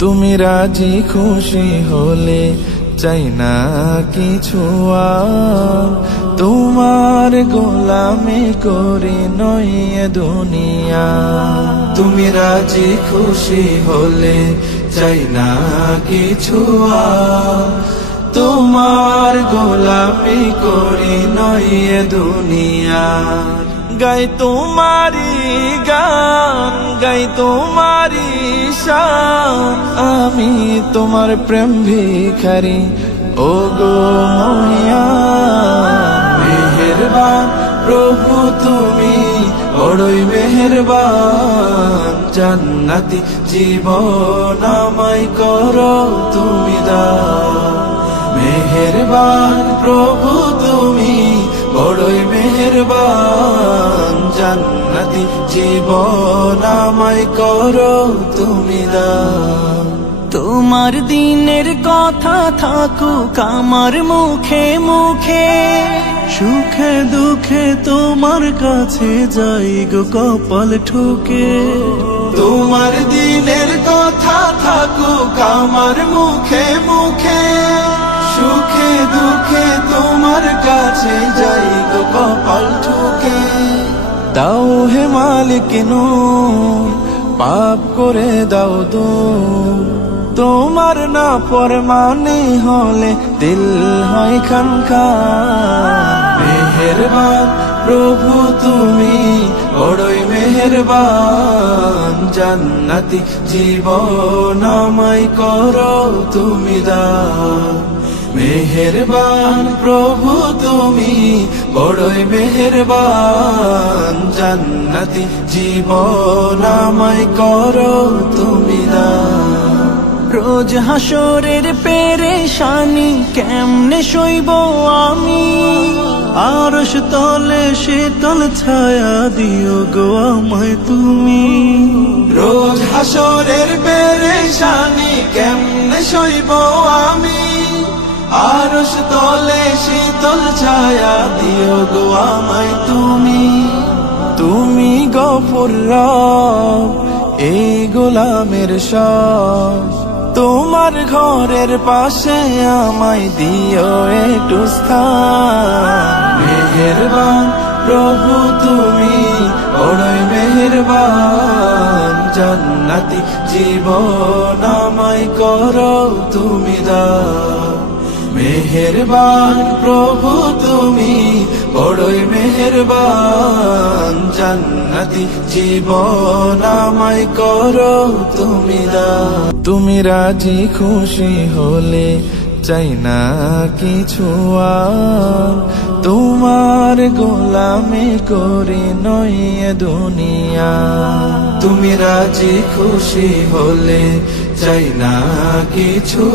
তুমি রাজি খুশি হলে চাই না কিছু আর, তোমার গোলামি করি নই এ দুনিয়া। তুমি রাজি খুশি হলে চাই না কিছু আর, তোমার গোলামি করি নই এ দুনিয়া। গাই তোমারি গান, গাই তোমারি শান, আমি তোমার প্রেম ভিখারি ও গো মহিয়ান। মেহেরবান প্রভু তুমি বড়ই মেহেরবান, জান্নাতি জীবন আমায় করো তুমি দান। মেহেরবান প্রভু তুমি বড়ই মেহেরবান, জান্নাতি জীবন আমায় করো তুমি দান। তোমার দিনের কথা থাকুক আমার মুখে মুখে, সুখে দুঃখে তোমার কাছে যাই গো কপাল ঠুকে। তোমার দিনের কথা থাকুক আমার মুখে মুখে, সুখে দুঃখে তোমার কাছে যাই গো কপাল ঠুকে। দাও হে মালিক নূর, পাপ করে দাও দূর, তোমার না ফরমানি হলে দিল হয় খানখান। মেহেরবান প্রভু তুমি বড়ই মেহেরবান, জান্নাতি জীবন আমায় করো তুমি দান। মেহেরবান প্রভু তুমি বড়ই মেহেরবান, জান্নাতি জীবন আমায় করো তুমি দান। রোজ হাসরের পেরেশানি কেমনে সইব আমি, আরশ তলে শীতল ছায়া দিও গো আমায় তুমি। রোজ হাসরের পেরেশানি কেমনে সইব আমি, আরশ তলে শীতল ছায়া দিও গো আমায় তুমি। তুমি গফুর রব এই গোলামের সব, তোমার ঘরের পাশে আমায় দিও একটু স্থান। মেহেরবান প্রভু তুমি বড়ই মেহেরবান, জান্নাতি জীবন আমায় করো তুমি দান। মেহেরবান প্রভু তুমি বড়ই মেহেরবান, জান্নাতি জীবন আমায় করো তুমি দান। তুমি রাজি খুশি হলে চাই না কিছু আর, তোমার গোলামি করি নই এ দুনিয়া। তুমি রাজি খুশি হলে চাই না কিছু